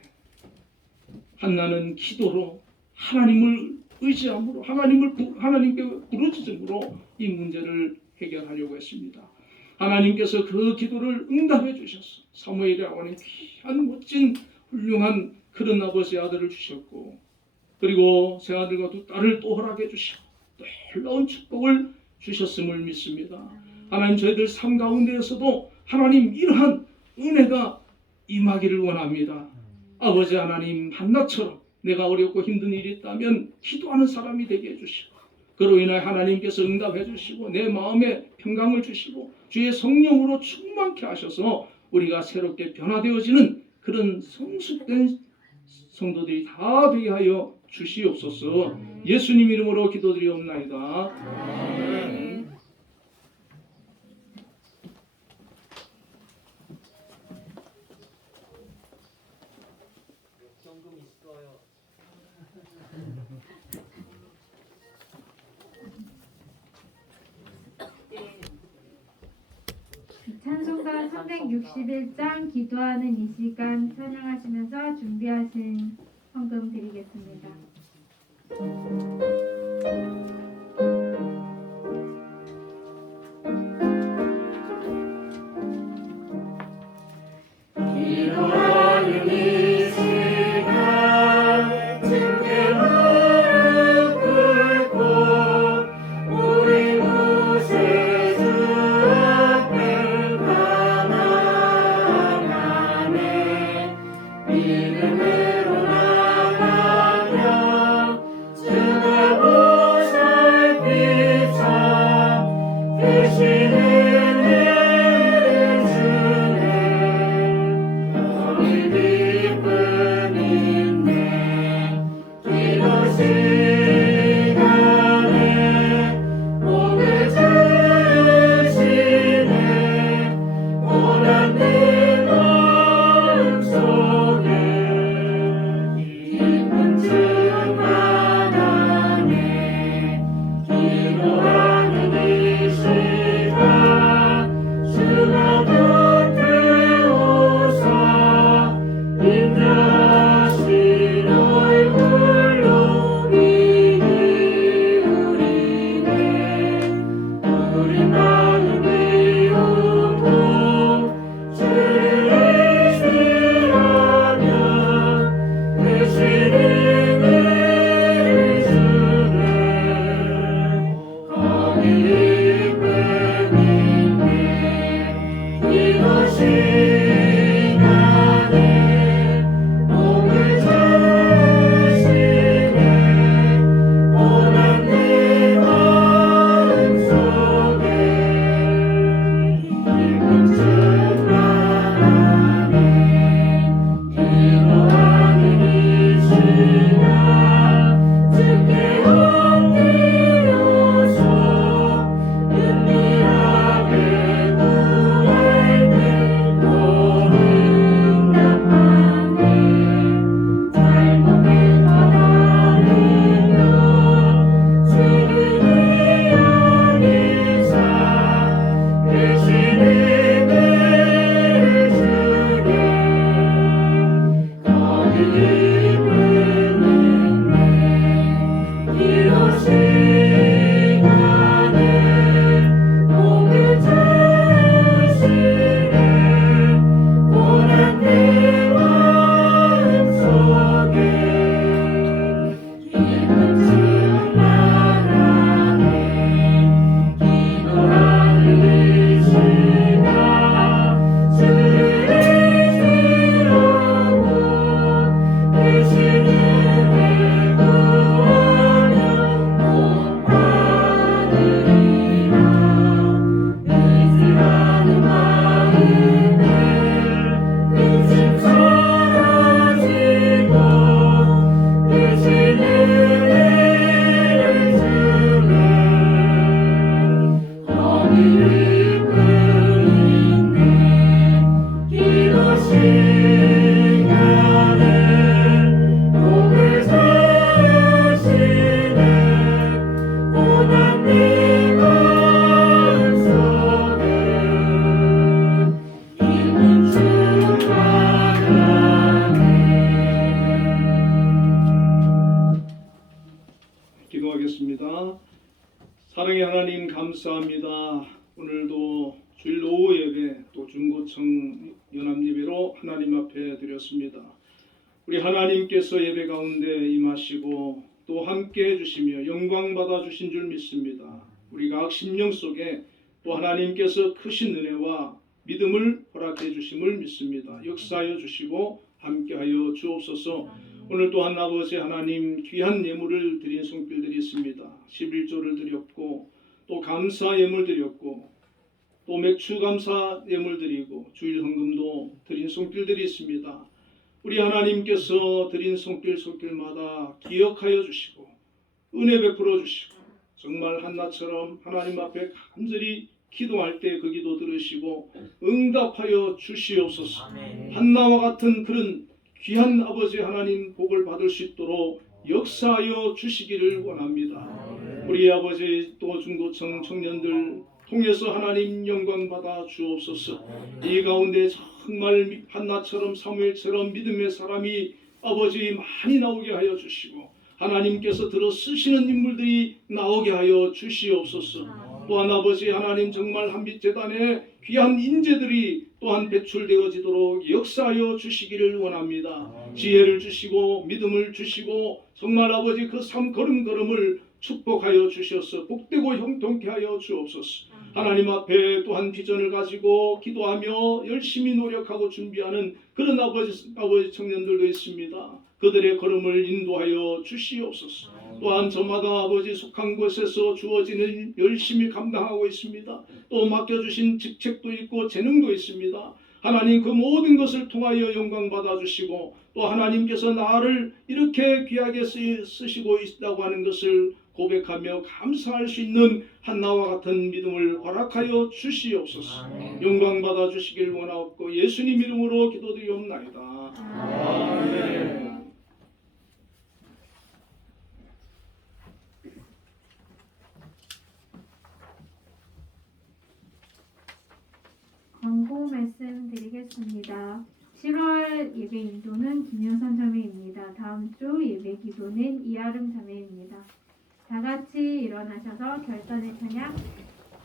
한나는 기도로 하나님을 의지함으로 하나님께 부르짖음으로 이 문제를 해결하려고 했습니다. 하나님께서 그 기도를 응답해 주셨어. 사무엘이라고 하는 귀한 멋진 훌륭한 그런 아버지 아들을 주셨고 그리고 세 아들과 두 딸을 또 허락해 주시고 놀라운 축복을 주셨음을 믿습니다. 하나님 저희들 삶 가운데에서도 하나님 이러한 은혜가 임하기를 원합니다. 아버지 하나님 한나처럼 내가 어렵고 힘든 일이 있다면 기도하는 사람이 되게 해주시고 그로 인하여 하나님께서 응답해 주시고 내 마음에 평강을 주시고 주의 성령으로 충만케 하셔서 우리가 새롭게 변화되어지는 그런 성숙된 성도들이 다 되게 하여 주시옵소서. 예수님 이름으로 기도드리옵나이다. 아멘. 찬송가 361장 기도하는 이 시간 찬양하시면서 준비하신 헌금 드리겠습니다. 기도하는 이 시간 주께 무릎 꿇고 우리 구세주 앞에 나아가네 믿음으로 나가며 주가 보사 사랑의 하나님 감사합니다. 오늘도 주일 오후 예배 또 중고청 연합 예배로 하나님 앞에 드렸습니다. 우리 하나님께서 예배 가운데 임하시고 또 함께 해주시며 영광 받아 주신 줄 믿습니다. 우리가 심령 속에 또 하나님께서 크신 은혜와 믿음을 허락해 주심을 믿습니다. 역사하여 주시고 함께하여 주옵소서. 오늘 또한 아버지 하나님 귀한 예물을 드린 손길들이 있습니다. 11조를 드렸고 또 감사 예물 드렸고 또 맥주 감사 예물 드리고 주일 헌금도 드린 손길들이 있습니다. 우리 하나님께서 드린 손길마다 기억하여 주시고 은혜 베풀어 주시고 정말 한나처럼 하나님 앞에 간절히 기도할 때 그 기도 들으시고 응답하여 주시옵소서. 한나와 같은 그런 귀한 아버지 하나님 복을 받을 수 있도록 역사하여 주시기를 원합니다. 우리 아버지 또 중고청 청년들 통해서 하나님 영광 받아 주옵소서. 이 가운데 정말 한나처럼 사무엘처럼 믿음의 사람이 아버지 많이 나오게 하여 주시고 하나님께서 들어 쓰시는 인물들이 나오게 하여 주시옵소서. 또한 아버지 하나님 정말 한빛재단에 귀한 인재들이 또한 배출되어지도록 역사하여 주시기를 원합니다. 지혜를 주시고 믿음을 주시고 정말 아버지 그 삶 걸음걸음을 축복하여 주셔서 복되고 형통케 하여 주옵소서. 하나님 앞에 또한 비전을 가지고 기도하며 열심히 노력하고 준비하는 그런 아버지 청년들도 있습니다. 그들의 걸음을 인도하여 주시옵소서. 또한 저마다 아버지 속한 곳에서 주어지는 일 열심히 감당하고 있습니다. 또 맡겨주신 직책도 있고 재능도 있습니다. 하나님 그 모든 것을 통하여 영광 받아주시고 또 하나님께서 나를 이렇게 귀하게 쓰시고 있다고 하는 것을 고백하며 감사할 수 있는 한나와 같은 믿음을 허락하여 주시옵소서. 영광 받아주시길 원하옵고 예수님 이름으로 기도드리옵나이다. 아멘. 광고 말씀드리겠습니다. 7월 예배 인도는 김효선 자매입니다. 다음 주 예배 기도는 이아름 자매입니다. 다 같이 일어나셔서 결단의 찬양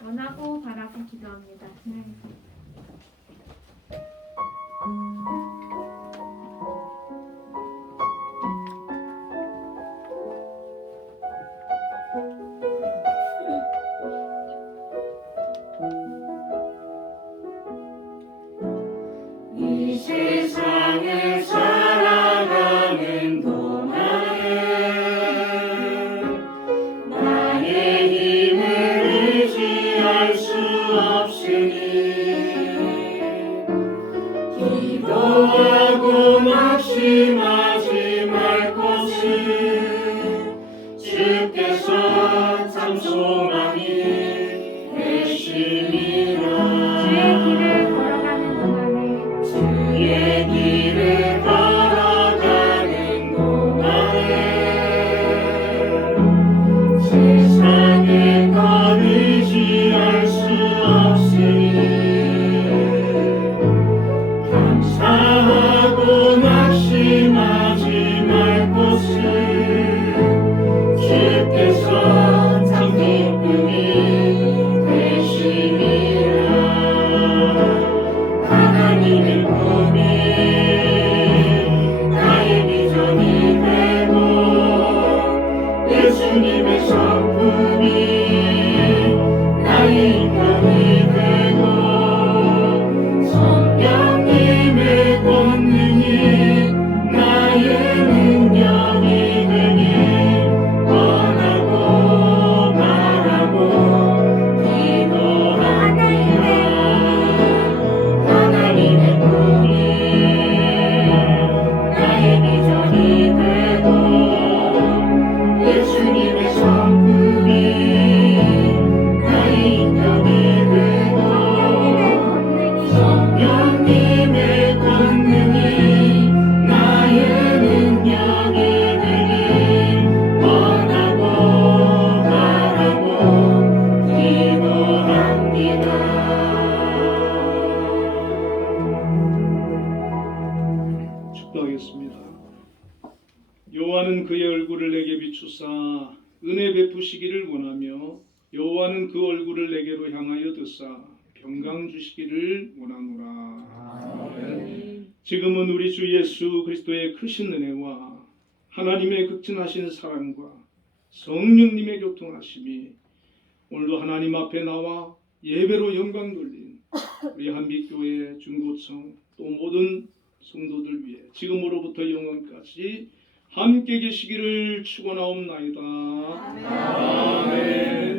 원하고 바라고 기도합니다. 찬양입니다. 이 세상을 살아가는 동안에 나의 힘을 의지할 수 없으니 기도하고 낙심하지 말 것을 주께서 참 소망이 되심이라. 주의 길을 걸어가는 동안에 세상의 것 의지할 수 없으니 감사하고 낙심하지 말 것을 주께서 참 기쁨이 되심이라. 하나님의 꿈이 나의 비전이 되고 예수님의 성품이 나의 인격이 되고 성령님의 권능이 나의 능력이 되길 원하고 바라고 기도합니다. 하나님의 꿈이 나의 비전이 되고 예수님의 성품이 나의 인격이 되고 성령님의 권능이 나의 능력이 되길 원하고 바라고 기도합니다. 축도하겠습니다. 여호와는 그의 얼굴을 내게 비추사 은혜 베푸시기를 원하며 여호와는 그 얼굴을 내게로 향하여 드사 평강 주시기를 원하노라. 지금은 우리 주 예수 그리스도의 크신 은혜와 하나님의 극진하신 사랑과 성령님의 교통하심이 오늘도 하나님 앞에 나와 예배로 영광 돌린 우리 한빛교회 중고청 또 모든 성도들 위해 지금으로부터 영원까지 함께 계시기를 축원하옵나이다. 아멘.